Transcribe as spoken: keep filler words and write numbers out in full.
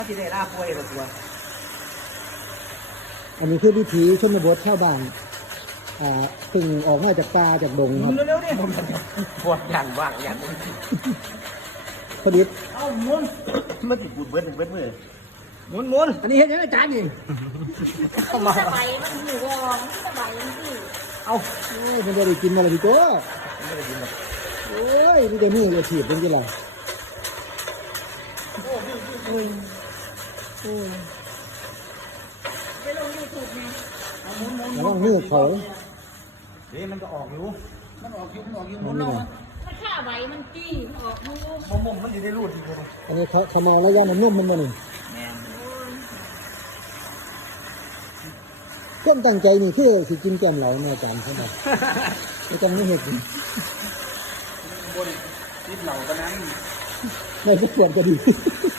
ที่ได้ลาป่วยกับตัวอันนี้คือวิถีชนบทชาวบ้านอ่าซึ่งออกมาจากป่าจากดงครับเร็วๆดิปวดอย่างว่างอย่างพอดีเอ้ามุนมันติดบุดเบิดหนึ่งเบิดมือมุนมุนอันนี้เห็นยังไงจานนี่เข้ามาสบายมันอยู่วองสบายมันสิเอาโอ้ยมันจะได้กินมาเลยพี่โก้ไม่ได้ยินหรอกโอ้ยนี่แต่มือจะถีบเป็นกี่ไรโอ้ยโอ้ยไปลงยูทูบไงมุนมุนระวังมือเขาเฮ้ยมันก็ออกอยู่มันออกอยู่มันออกอยู่อัมุนนนี้เนาะนะมันฆ่าใบมันจี้ออกมือมอมมมันจะได้รูดทีเดียวอันนี้เขาเขามองระยะมันนุ่มมันมาหนึ่งแม่เพื่อนตั้งใจนี่คือสิกินแก้มเหลาเนี่ยอาจารย์เขาบอกไม่ต้องไม่เห็นบนติดเหล่ากันนั้นไม่ก็ปวดก็ดี